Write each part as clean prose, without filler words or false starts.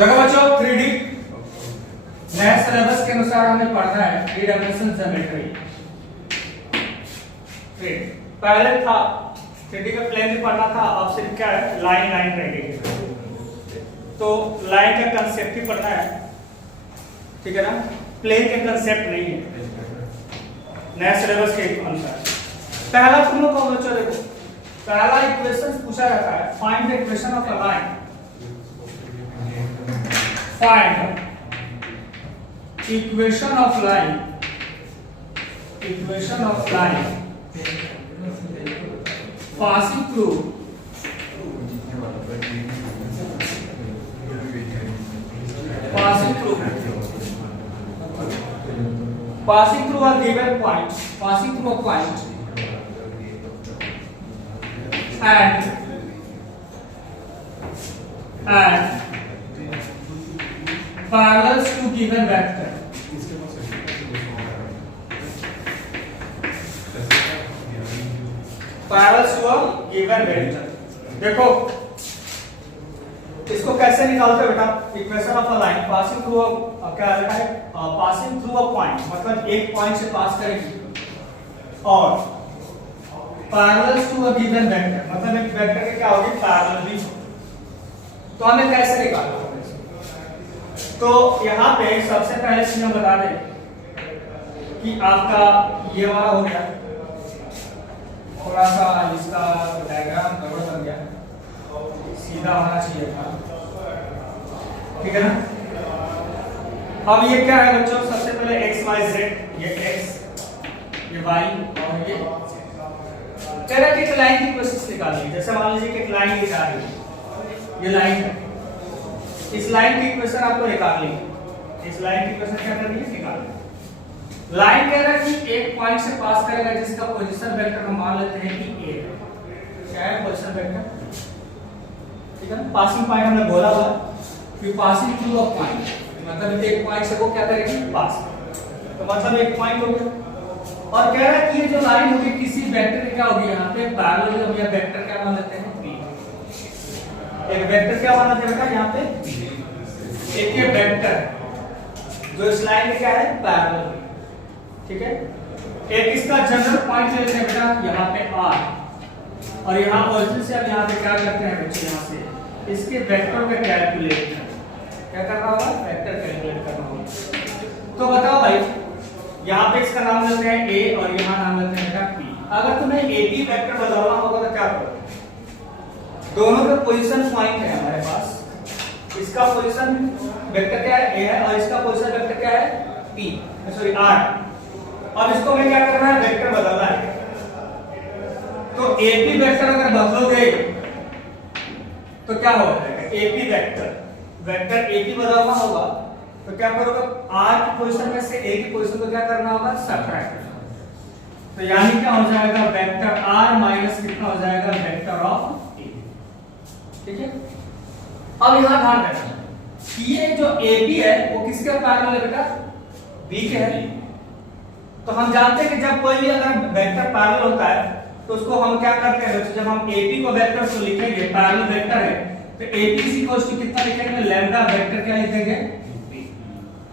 देखो बच्चों 3D नए सिलेबस के अनुसार हमें पढ़ना है 3 डायमेंशन ज्योमेट्री। पहले था 3D का प्लेन भी पढ़ना था, अब सिर्फ क्या है लाइन रहेगी। तो लाइन का कंसेप्ट ही पढ़ना है, ठीक है ना, प्लेन के कंसेप्ट नहीं है नए सिलेबस के अनुसार। पहला तुम लोग को बच्चों देखो, पहला इक्वेशन पूछा जाता है, find the equation of a line. Find equation of line, equation of line passing through passing through a given point, passing through a point and parallels to given vector, parallels to a given vector। देखो इसको कैसे निकालते हो बेटा, equation of a line passing through क्या लिखा है, passing through a point, मतलब एक पॉइंट से पास करेगी और parallel to a given vector, मतलब एक वेक्टर के क्या होगी पैरेलल भी। तो हमें कैसे निकालना होगा, तो यहाँ पे सबसे पहले चीज हम बता दें कि आपका ये वाला हो गया, थोड़ा सा इसका डायग्राम गड़बड़ बन गया, सीधा होना चाहिए था, ठीक है ना। अब ये क्या है बच्चों, सबसे पहले x y z, ये x ये y और ये कह रहा है कि एक लाइन की इक्वेशन निकालिए। जैसे मान लीजिए कि एक लाइन दिखा रही है, ये लाइन है, इस लाइन की इक्वेशन आपको निकालनी है। इस लाइन की इक्वेशन क्या करनी है, निकालनी। लाइन कह रहा है कि एक पॉइंट से पास करेगा जिसका पोजीशन वेक्टर हम मान लेते हैं कि a है। क्या है पोजीशन वेक्टर, ठीक है। पासिंग पॉइंट हमने बोला हुआ कि पासिंग थ्रू अ पॉइंट, मतलब एक पॉइंट से वो क्या करेगी पास, तो मतलब एक पॉइंट हो गया। और कह रहा है कि ये जो लाइन होगी किसी वेक्टर की क्या होगी, यहाँ पे पैरेलल होगी, या वेक्टर क्या मान लेते हैं p, एक वेक्टर क्या मान लेते हैं बेटा यहाँ पे, एक ये वेक्टर जो इस लाइन के क्या है पैरेलल, ठीक है। एक इसका जनरल पॉइंट लेते हैं बेटा यहाँ पे r, और यहाँ ओरिजिन से अब यहाँ पे क्या करते हैं बच्चे, यहाँ से इसके वेक्टर का कैलकुलेट, क्या करना होगा, वेक्टर कैलकुलेट करना होगा। तो बताओ भाई, यहाँ पे इसका नाम लेते हैं a और यहाँ नाम लेते हैं p। अगर तुम्हें a b वेक्टर बदलना होगा तो क्या करोगे, दोनों के पोजीशन पॉइंट है हमारे पास, इसका पोजीशन वेक्टर क्या है a है और इसका पोजीशन वेक्टर क्या है p, सॉरी r, और इसको हमें क्या करना है, वेक्टर बदलना है। तो AP वेक्टर अगर बदलोगे तो क्या हो जाएगा, AP वेक्टर AP बदलना होगा तो क्या करोगे, R की पोजीशन में से A की पोजीशन को क्या करना होगा, सब्ट्रैक्ट। तो यानी क्या हो जाएगा, वेक्टर R माइनस कितना हो जाएगा, वेक्टर ऑफ A, ठीक है। अब यहां ध्यान रखना कि ये जो AB है वो किसके पैरेलल है बेटा, B के है। तो हम जानते हैं कि जब कोई भी अगर वेक्टर पैरेलल होता है तो उसको हम क्या करते हैं बच्चों, जब हम AP को वेक्टर को लिखेंगे, पैरेलल वेक्टर है, तो AP इक्वल्स टू कितना लिखेंगे, लैम्डा वेक्टर क्या लिखेंगे,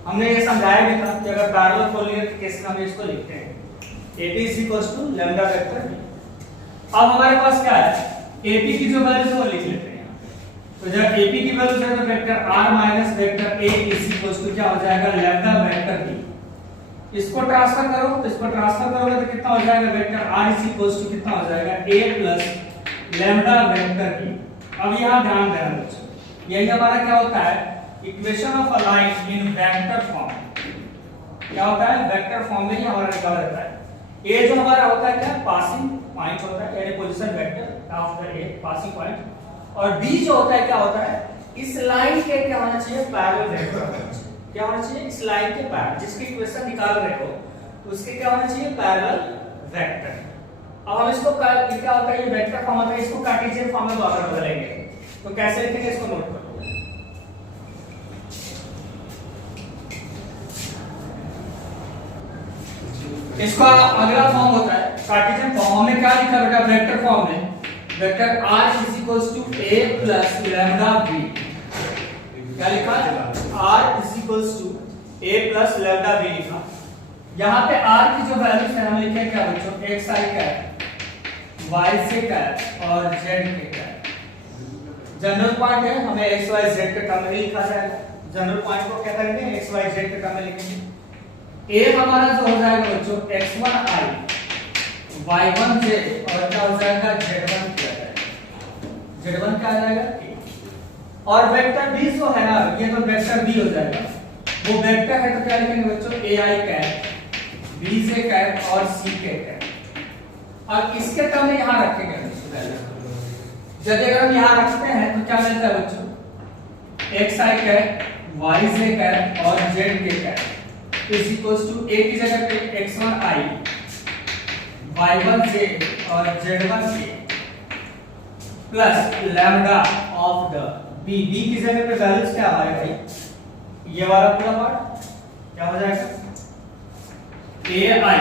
हमने ये समझाया भी था कि अगर पैरेलल कोलिनियर के केस में हम इसको लिखते हैं AP equals to lambda vector. अब हमारे पास क्या है, AP की जो वैल्यू है वो लिख लेते हैं। तो जब AP की वैल्यू है तो vector R minus vector A equals to क्या हो जाएगा, लैम्डा वेक्टर B। इसको ट्रांसफर करो, तो इसको ट्रांसफर करोगे तो कितना हो जाएगा, vector r is equals to कितना हो जाएगा, a plus lambda vector b। अब यहां ध्यान देना बच्चों, यही हमारा क्या होता है, equation of a line in vector form. क्या होता है, वेक्टर फॉर्म में ही हमारा निकाला जाता है। a जो हमारा होता है क्या, पासिंग पॉइंट होता है, यानी position vector of the a passing point, और b जो होता है क्या होता है, इस लाइन के क्या होना चाहिए, पैरेलल वेक्टर, क्या होना चाहिए, इस लाइन के पैरेलल, जिसकी इक्वेशन निकाल रहे हो उसके क्या होना चाहिए, पैरेलल वेक्टर। अब हम इसको क्या होता है, ये वेक्टर फॉर्म होता है, इसको कार्टेशियन फॉर्म में अगर बदलेंगे तो कैसे लिखेंगे, इसको नोट करो। इसका अगला फॉर्म होता है कार्टेशियन फॉर्म। हमने क्या लिखा बेटा, वेक्टर फॉर्म में vector r is equals to a plus lambda b। क्या लिखा r is equals to a plus lambda b लिखा। यहाँ पे r की जो वैल्यूज है हम लिखे क्या बच्चों, x i कैप, y से कैप और z के कैप। जनरल पॉइंट है, हमें x y z के टर्म में लिखा जाएगा। जनरल पॉइंट को क्या करेंगे, x y z के टर्म में लिखेंगे। a हमारा जो हो जाएगा बच्चों x1 i, y1 j और क्या हो जाएगा z1 क्या जाएगा, z1 क्या आ जाएगा a। और वेक्टर b जो है ना, ये तो वेक्टर b हो जाएगा। वो वेक्टर है तो क्या लिखेंगे बच्चों, ai कैप, b से कैप और c के कैप। और इसके टर्म में यहां रखेंगे जब अगर हम यहां रखते हैं तो क्या मिलता है बच्चों, xi कैप, yj कैप और z के cap is equals to a की जगह पे x1i, y1j और z1k plus lambda of the b। b की जगह पे वैल्यूज क्या आ भाई, ये वाला पूरा पार्ट क्या हो जाएगा, ai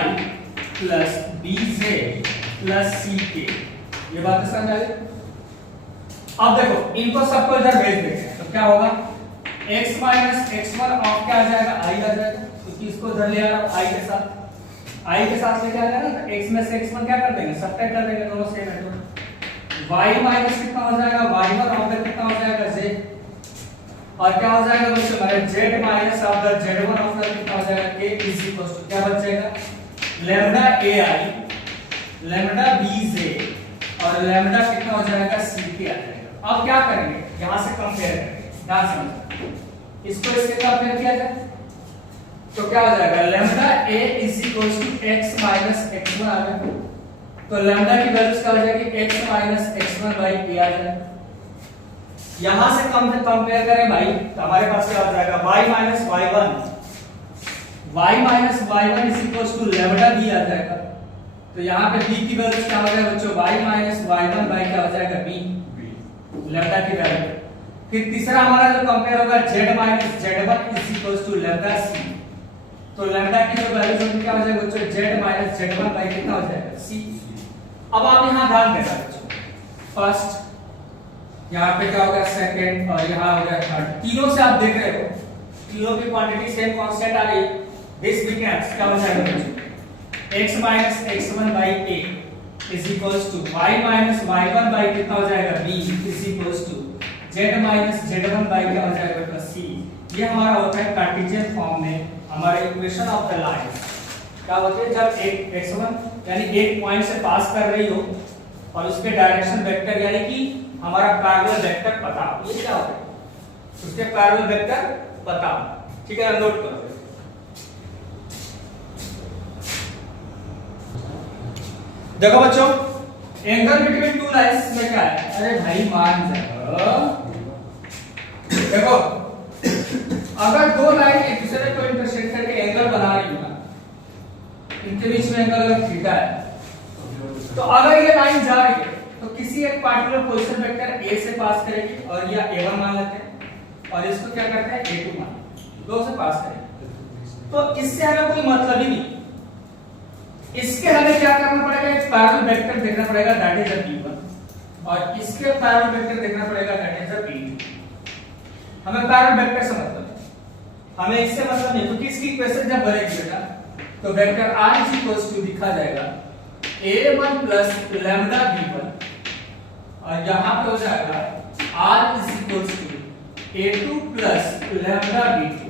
plus bj plus ck। ये बात तो समझ आ गई। अब देखो इनको सबको इधर भेज देते हैं तो क्या होगा, x माइनस x1 ऑफ क्या आ जाएगा, i आ जाएगा, क्योंकि इसको इधर ले आ रहा हूं i के साथ लेके आ जाएगा ना, x में से x1 क्या कर देंगे, सब्ट्रैक्ट कर देंगे, दोनों सेम है तो y माइनस कितना हो जाएगा, y1 ऑफ द कितना हो जाएगा z, और क्या हो जाएगा बच्चों हमारे z minus of the z1 of the कितना हो जाएगा k इज इक्वल टू क्या बच जाएगा, लैम्डा ai, लैम्डा bj और लैम्डा कितना हो जाएगा ck आ जाएगा। अब क्या करेंगे, यहां से कंपेयर करेंगे, ध्यान समझो, इसको इसके कंपेयर किया जाए तो क्या हो जाएगा, lambda a is equal to x minus x1 आ जाएगा। तो लैम्डा की वैल्यूज क्या हो जाएगी, x minus x1 by a आ जाएगा। यहां से कंपेयर करें भाई तो हमारे पास क्या हो जाएगा, y minus y1 is equal to lambda b आ जाएगा। तो यहाँ पे b की वैल्यू क्या हो जाएगा बच्चों, y माइनस y1 बाई क्या हो जाएगा b, लैम्डा की वैल्यू। फिर तीसरा हमारा जो कंपेयर होगा z minus z1 is equal to lambda c। तो लैम्डा की जो वैल्यू होगी क्या हो जाएगा बच्चों, z माइनस z1 बाई कितना हो जाएगा c। अब आप यहाँ ध्यान देना बच्चों, फर्स्ट यहाँ पे क्या होगा सेकंड और यहाँ हो गया थर्ड, तीनों से आप देख रहे हो तीनों की क्वांटिटी सेम कांस्टेंट आ गई। दिस बिकम्स क्या हो जाएगा बच्चों, x minus x1 by a is equals to y minus y1 by कितना हो जाएगा b is equals to z minus z1 by क्या हो जाएगा c। ये हमारा होता है कार्टेशियन फॉर्म में हमारे इक्वेशन ऑफ द लाइन। क्या होता है, जब एक x1 यानी एक पॉइंट से पास कर रही हो और उसके डायरेक्शन वेक्टर यानी कि हमारा पैरेलल वेक्टर पता, ये क्या होता है, उसके पैरेलल वेक्टर पता, ठीक है, नोट करो। देखो बच्चों एंगल बिटवीन टू लाइंस में क्या है, अरे भाई मान जाओ, देखो अगर दो लाइन एक दूसरे को इंटरसेक्ट करके एंगल बना रही है, इनके बीच में एंगल अगर थीटा है, तो अगर ये लाइन जा रही है तो किसी एक पार्टिकुलर पोजीशन वेक्टर a से पास करेगी और या a1 मान लेते हैं और इसको क्या करते हैं a2 मान, दो से पास करेंगे। तो इससे हमें कोई मतलब ही नहीं, इसके हमें क्या करना पड़ेगा, एक पैरेलल वेक्टर देखना पड़ेगा दैट इज b1 और इसके पैरेलल वेक्टर देखना पड़ेगा दैट इज b2। हमें पैरेलल वेक्टर से मतलब है, हमें इससे मतलब नहीं, क्योंकि इसकी इक्वेशन जब बनेगी बेटा तो vector r is equals to लिखा जाएगा a1 प्लस लैम्डा b1 और यहां पे हो जाएगा r is equals to a2 plus lambda b2।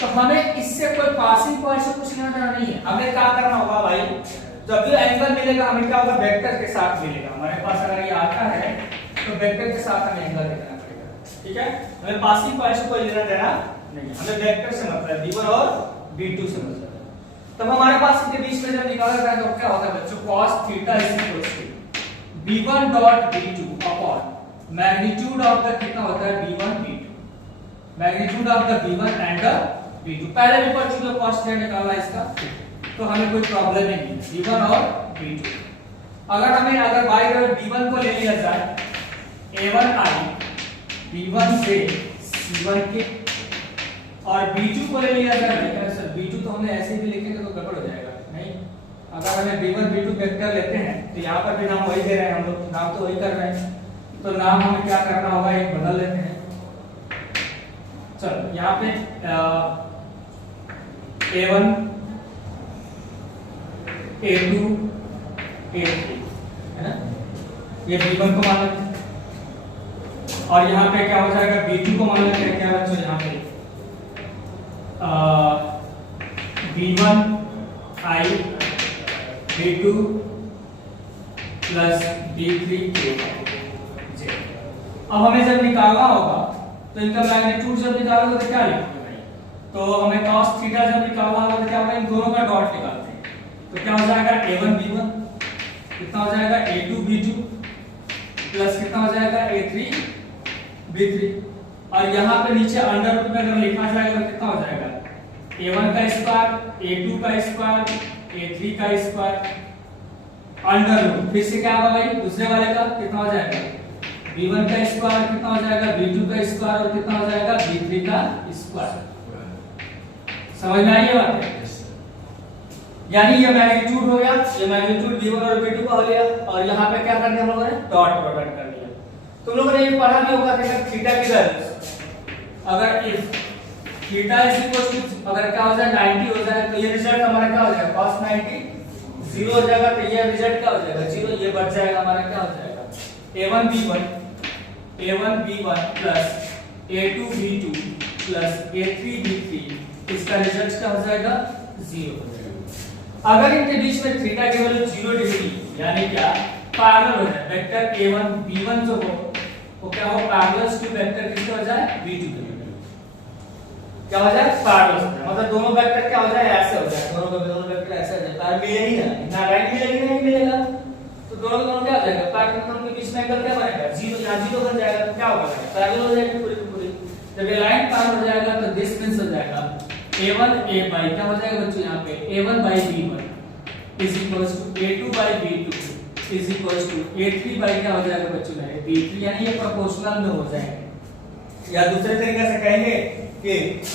तो हमें इससे कोई पासिंग पॉइंट से कुछ लेना देना नहीं है, हमें क्या करना होगा भाई, जब भी एंगल मिलेगा हमें क्या होगा, वेक्टर के साथ मिलेगा। हमारे पास अगर ये आता है तो वेक्टर के साथ हमें एंगल देखना पड़ेगा, ठीक है, हमें पासिंग पॉइंट से कोई लेना देना नहीं है, हमें वेक्टर से मतलब है, b1 और b2 से मतलब है। तब हमारे पास इनके बीच में जब निकाला जाए तो क्या होता है बच्चों, cos theta is equals to b1 dot b2 upon magnitude of the कितना होता है b1 b2, magnitude of the b1 and the b2। पहले भी पढ़ चुके, कॉस्ट निकाला इसका, तो हमें कोई प्रॉब्लम नहीं है, b1 और b2। अगर बाई द वे b1 को ले लिया जाए a1i b1 से c1 के और b2 को ले लिया जाए, सर b2 तो हमने ऐसे भी लिखेंगे तो गड़बड़ हो जाएगा, नहीं, अगर हमें b1 b2 वेक्टर लेते हैं तो यहाँ पर भी नाम वही दे रहे हैं, हम लोग नाम तो वही कर रहे हैं, तो नाम हमें क्या करना होगा, एक बदल लेते हैं, चलो यहाँ पे A1 A2 A3 है ना, ये B1 को मान लेते हैं और यहाँ पे क्या हो जाएगा B2 को मान लेते हैं। क्या बच्चों यहाँ पे B1 I B2 plus B3 K J। अब हमें जब निकालना होगा तो इनका मैग्नीट्यूड जब निकालोगे तो क्या लिखोगे भाई, तो हमें cos थीटा जब निकालना होगा तो क्या होगा, इन दोनों का डॉट निकालते हैं तो क्या हो जाएगा A1 B1 कितना हो जाएगा A2 B2 प्लस कितना हो जाएगा A3 B3 और यहाँ पे नीचे अंडर रूट में अगर लिखा जाएगा तो कितना हो जाएगा A1 का स्क्वायर A2 का स्क्वायर A3 का स्क्वायर अंडर रूट, फिर से क्या होगा भाई दूसरे वाले का कितना हो जाएगा B1 का स्क्वायर कितना हो जाएगा B2 का स्क्वायर और कितना हो जाएगा B3 का स्क्वायर। समझ में आई ये बात है? यानी ये मैग्नीट्यूड हो गया, ये मैग्नीट्यूड B1 और B2 का हो गया और यहाँ पे क्या कर दिया हम लोगों ने डॉट प्रोडक्ट कर दिया। तुम लोगों ने ये पढ़ा भी होगा कि थीटा की वैल्यू अगर if theta is equal to अगर क्या हो जाए 90 हो जाए तो ये रिजल्ट हमारा क्या हो जाएगा cos 90 0 हो जाएगा तो ये रिजल्ट क्या हो जाएगा 0, ये बच जाएगा हमारा क्या हो जाएगा A1 B1 plus A2 B2 plus A3 B3, इसका रिजल्ट क्या हो जाएगा 0 हो जाएगा। अगर इनके बीच में थीटा की वैल्यू 0 डिग्री यानी क्या पैरेलल हो जाए, वेक्टर A1 B1 जो हो वो क्या हो पैरेलल टू वेक्टर किसके हो जाए B2 के क्या हो जाए पैरेलल हो जाए, मतलब दोनों वेक्टर क्या हो जाए ऐसे हो जाए, दोनों वेक्टर ऐसे हो जाए, पैरेलल मिले ही ना राइट मिलेगा नहीं मिलेगा तो दोनों क्या हो जाएगा पैरेलल के बीच में एंगल क्या बनेगा 0, यहाँ 0 बन जाएगा तो क्या होगा पैरेलल हो जाएगी पूरी की पूरी। जब ये लाइन पैरेलल हो जाएगा तो दिस मींस हो जाएगा A1 A by क्या हो जाएगा बच्चों यहाँ पे A1 by B1 is equals to A2 by B2 is equals to A3 by क्या हो जाएगा बच्चों में B3, यानी ये प्रोपोर्शनल में हो जाएगा। या दूसरे तरीके से कहेंगे कि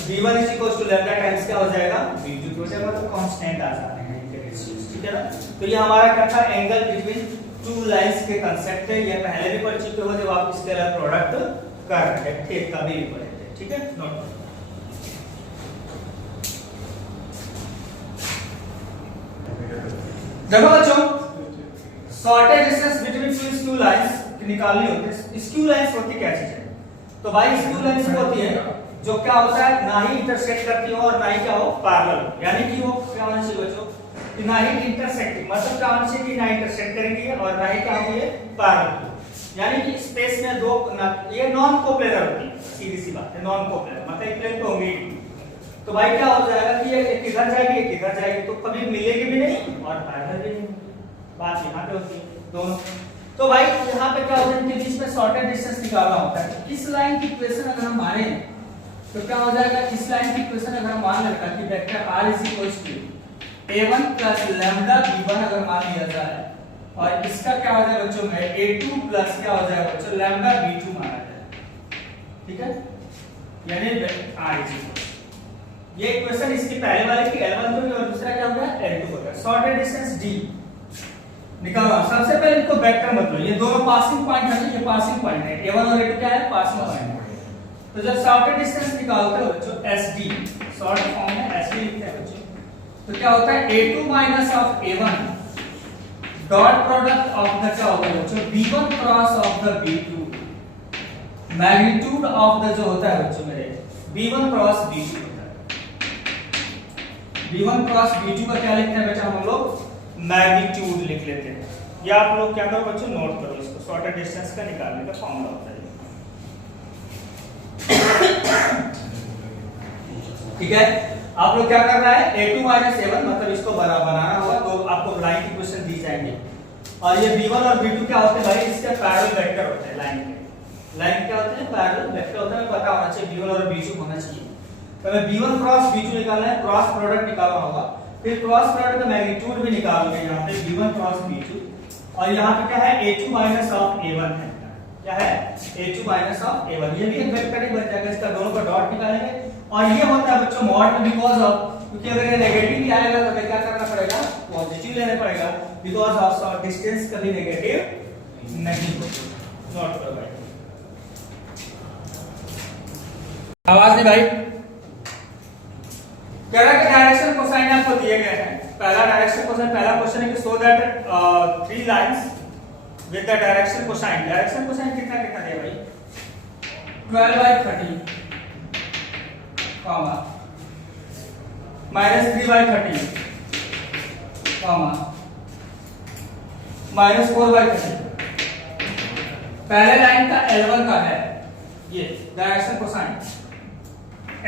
B1 is equals to lambda times क्या हो जाएगा B2 हो जाएगा, तो कांस्टेंट आ जाते हैं इनके रेशियोज, ठीक है ना। तो ये हमारा क्या था एंगल बिटवीन टू लाइंस के कांसेप्ट है, ये पहले भी पढ़ चुके हो जब आप स्केलर प्रोडक्ट कर रहे थे, ठीक कभी भी पढ़े थे, ठीक है नोट। देखो बच्चों shortage distance between two skew lines निकालनी होती है। स्क्यू लाइंस होती क्या चीज है, तो भाई स्क्यू लाइंस होती है जो क्या होता है ना ही इंटरसेक्ट करती हो और ना ही क्या हो पैरेलल, यानी कि वो क्या होना चाहिए बच्चों कि ना ही इंटरसेक्टिंग, मतलब क्या होना चाहिए कि ना इंटरसेक्ट करेंगी और ना ही क्या होगी पैरेलल, यानी कि स्पेस में दो ये नॉन कोप्लेनर होती है, सीधी सी बात है नॉन कोप्लेनर, मतलब एक प्लेन पे होंगी। तो भाई क्या हो जाएगा कि ये एक इधर जाएगी एक इधर जाएगी तो कभी मिलेगी भी नहीं और पैरेलल भी नहीं, बात यहाँ पे होती है दोनों। तो भाई यहाँ पे क्या होता है इनके बीच में शॉर्टेज डिस्टेंस निकालना होता है। इस लाइन की इक्वेशन अगर हम माने तो क्या हो जाएगा, इस लाइन की इक्वेशन अगर हम मान लेते हैं कि vector r is equals to a1 plus lambda b1 अगर मान लिया जाए और इसका क्या हो जाएगा बच्चों में a2 प्लस क्या हो जाएगा बच्चों लैम्डा b2 माना जाए, ठीक है, यानी r इज इक्वल ये इक्वेशन इसकी पहले वाले की L1 होगी और दूसरा क्या होगा L2 होगा। शॉर्टेज डिस्टेंस d निकालना, सबसे पहले इनको वेक्टर मत लो, ये दोनों पासिंग पॉइंट है, ये पासिंग पॉइंट है, a1 और a2 क्या है पासिंग पॉइंट है। तो जब शॉर्टेज डिस्टेंस निकालते हो बच्चों SD शॉर्ट फॉर्म में SD लिखते हैं बच्चों, तो क्या होता है a2 minus of a1 dot product of the क्या होगा बच्चों b1 cross of the b2 magnitude of the जो होता है बच्चों मेरे b1 क्रॉस b2 होता है। b1 क्रॉस b2 का क्या लिखते हैं बच्चा हम लोग मैग्नीट्यूड लिख लेते हैं, या आप लोग क्या करो बच्चों नोट करो इसको, शॉर्टेज डिस्टेंस का निकालने का फॉर्मूला होता है, ठीक है। आप लोग क्या करना है a2 माइनस a1 मतलब इसको बनाना होगा, तो आपको लाइन की क्वेश्चन दी जाएंगे और ये b1 और b2 क्या होते हैं भाई इसके पैरेलल वेक्टर होते हैं, लाइन क्या होते हैं पैरेलल वेक्टर होता है, पता होना चाहिए b1 और b2 होना चाहिए। तो हमें b1 क्रॉस b2 निकालना है, क्रॉस प्रोडक्ट निकालना होगा, फिर क्रॉस प्रोडक्ट का मैग्नीट्यूड भी निकालोगे यहाँ पे b1 क्रॉस b2 और यहाँ पे क्या है a2 माइनस ऑफ a1 है, क्या है a2 माइनस ऑफ a1, ये भी एक वेक्टर ही बन जाएगा, इसका दोनों का डॉट निकालेंगे और ये होता है बच्चों मॉड में बिकॉज़ ऑफ, क्योंकि अगर ये नेगेटिव भी आएगा तो हमें क्या करना पड़ेगा पॉजिटिव लेना पड़ेगा, बिकॉज़ ऑफ डिस्टेंस कभी नेगेटिव नहीं होता। नोट करो भाई आवाज नहीं भाई। कह रहा है कि डायरेक्शन कोसाइन आपको दिए गए हैं। पहला डायरेक्शन कोसाइन, पहला क्वेश्चन है कि so that 3 lines with the direction cosine. Direction cosine कितना कितना दिया भाई? 12/30 कॉमा -3/30 कॉमा -4/30। पहले लाइन का L1 का है ये डायरेक्शन कोसाइन।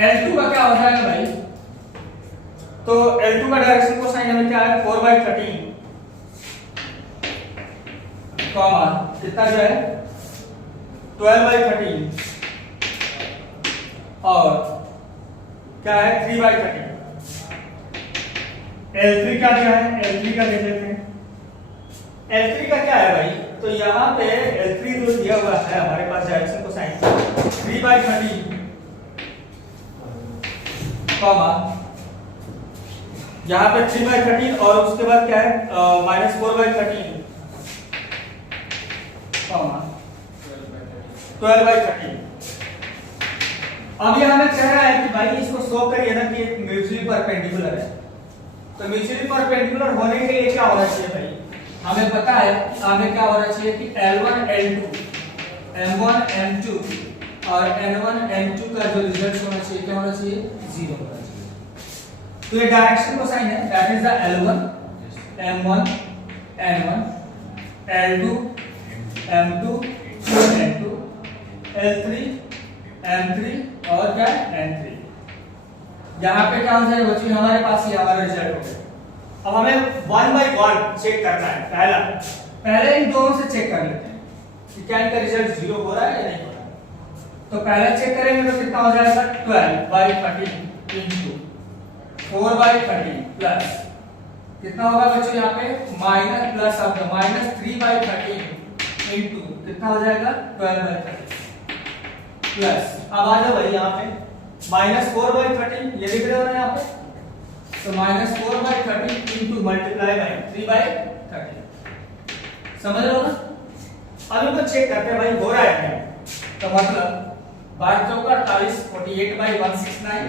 L2 का क्या हो जाएगा भाई? तो L2 का डायरेक्शन कोसाइन हमें क्या है? 4/13 कॉमा कितना जो है 12/13 और क्या है 3/13। L3 का क्या है? L3 का देख लेते हैं। L3 का क्या है भाई? तो यहाँ पे L3 जो दिया हुआ है हमारे पास डायरेक्शन कोसाइन 3/13 कॉमा यहाँ पे 3/13 और उसके बाद क्या है -4/13 कॉमा 12/13। अब ये हमें कह रहा है कि भाई इसको शो करिए ना कि एक म्यूचुअली परपेंडिकुलर है। तो म्यूचुअली परपेंडिकुलर होने के लिए क्या होना चाहिए भाई? हमें पता है कि हमें क्या होना चाहिए कि L1 L2 M1 M2 और N1 N2 का जो रिजल्ट होना चाहिए क्या होना चाहिए? 0 होना चाहिए। तो ये डायरेक्शन कोसाइन है, that is the L1 M1 N1 L2 M2 N2 L3 M3 और क्या N3। यहाँ पे क्या हो जाएगा बच्चों? हमारे पास ये हमारा रिजल्ट हो गया। अब हमें 1 by 1 चेक करना है। पहले इन दोनों से चेक कर लेते हैं कि क्या इनका रिजल्ट 0 हो रहा है या नहीं हो रहा है। तो पहले चेक करेंगे तो कितना हो जाएगा? 12/13 into 4/13 प्लस कितना होगा बच्चों? यहाँ पे माइनस प्लस अब -3/13 into कितना हो जाएगा? 12/13 प्लस अब आ जाओ भाई यहाँ पे -4/13 ये लिख रहे हो ना यहाँ पे। तो -4/13 into मल्टीप्लाई बाय 3/13 समझ रहे हो ना? अब इनको चेक करते हैं भाई हो रहा है क्या। तो मतलब 12×48 48/169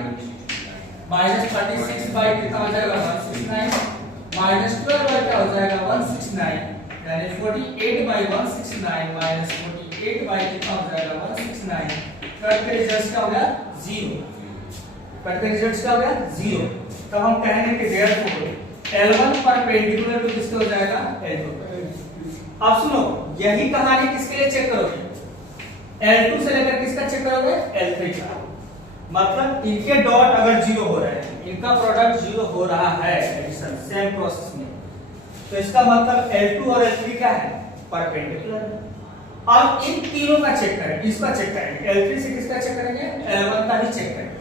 -36 बाय कितना हो जाएगा? 169 -12 बाय क्या हो जाएगा? 169 यानी 48/169 -48 बाय कितना हो जाएगा? 169। कट के रिजल्ट क्या हो गया? 0। कट के रिजल्ट क्या हो गया? 0। तब हम कहेंगे कि देयरफॉर L1 परपेंडिकुलर टू किसके हो जाएगा? L2। अब सुनो, यही कहानी किसके लिए चेक करोगे? L2 से लेकर किसका चेक करोगे? L3 का। मतलब इनके डॉट अगर 0 हो रहे हैं, इनका प्रोडक्ट 0 हो रहा है एडिशन सेम प्रोसेस में, तो इसका मतलब L2 और L3 क्या है? परपेंडिकुलर है। अब इन तीनों का चेक करें, इसका चेक करेंगे। L3 से किसका चेक करेंगे? L1 का भी चेक करेंगे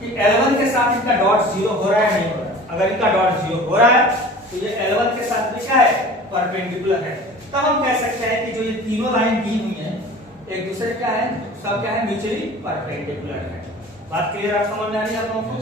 कि L1 के साथ इनका डॉट 0 हो रहा है नहीं हो रहा है। अगर इनका डॉट 0 हो रहा है तो ये L1 के साथ भी क्या है? परपेंडिकुलर है। तब हम कह सकते हैं कि जो ये तीनों लाइन दी हुई हैं एक दूसरे क्या है? सब क्या है? म्यूचुअली परपेंडिकुलर है। बात क्लियर? आप समझ में आ रही है आप लोगों को?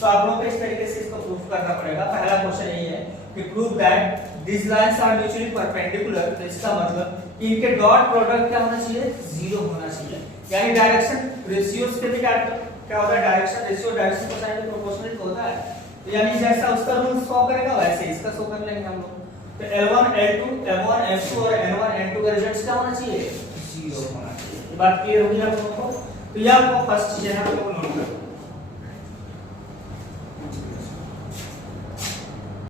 तो आप लोगों को इस तरीके से इसको प्रूफ करना पड़ेगा। पहला क्वेश्चन यही है कि prove that these lines are mutually perpendicular। तो इसका मतलब इनके डॉट प्रोडक्ट क्या होना चाहिए? 0 होना चाहिए। यानी डायरेक्शन रेशियोज के भी क्या होता है? डायरेक्शन रेशियो डायरेक्शन कोसाइन के प्रोपोर्शनल होता है। तो यानी जैसा उसका रूल शो करेगा वैसे इसका शो कर लेंगे हम लोग। तो L1 L2 M1 M2 और N1 N2 का रिजल्ट क्या होना चाहिए? 0 होना चाहिए। ये बात क्लियर होगी आप लोगों को? तो ये आपको फर्स्ट चीज है, आप लोगों को नोट करना।